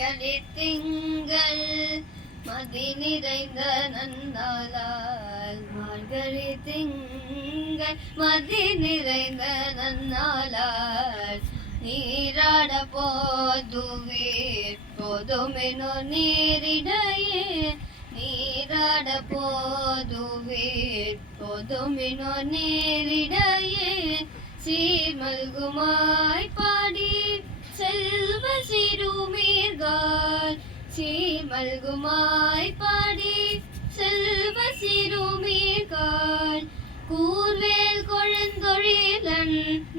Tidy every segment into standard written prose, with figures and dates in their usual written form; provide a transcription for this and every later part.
மார்கழி திங்கள் மதி நிறைந்த நன்னாளால் மார்கழி திங்கள் மதி நிறைந்த நன்னாளால் நீராட போதுவீர் போதுமெனோ நீரிடையே நீராட போதுவீர் போதுமெனோ நீரிடையே சீர்மல்குமாய் பாடி செல்வ சிறுமீர்கள் சீர்மல்குமாய் பாடி செல்வ சிறுமீர்கள் கூர்வேல் கொழுந்தொழிலன்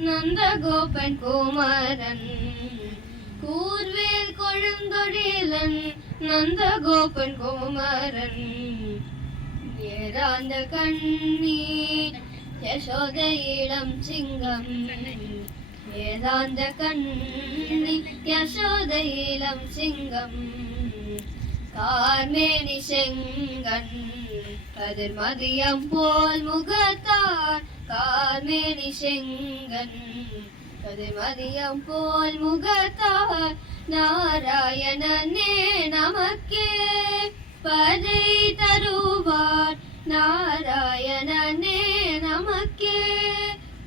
நந்தகோபன் குமரன் கூர்வேல் கொழுந்தொழிலன் நந்தகோபன் குமரன் ஏராந்த கண்ணி யசோத இளம் சிங்கம் ஏதாந்த கண்ணி யசோத இளம் சிங்கம் கார்மேனி செங்கன் கதிர் மதியம் போல் முகத்தார் கார்மேனி செங்கன் கதிர் மதியம் போல் முகத்தார் நாராயணனே நமக்கே பதை தருவார் நாராயணனே நமக்கே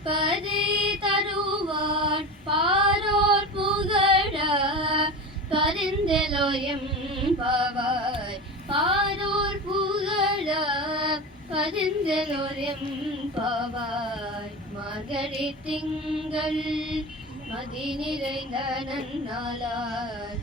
பதை தருவார் பாரோர் புகழ பரிந்தெலோயம் பாவாய் பாரோர் புகழ பரிந்தெலோயம் பாவாய் மார்கழி திங்கள் மதி நிறைந்த நன்னாளால்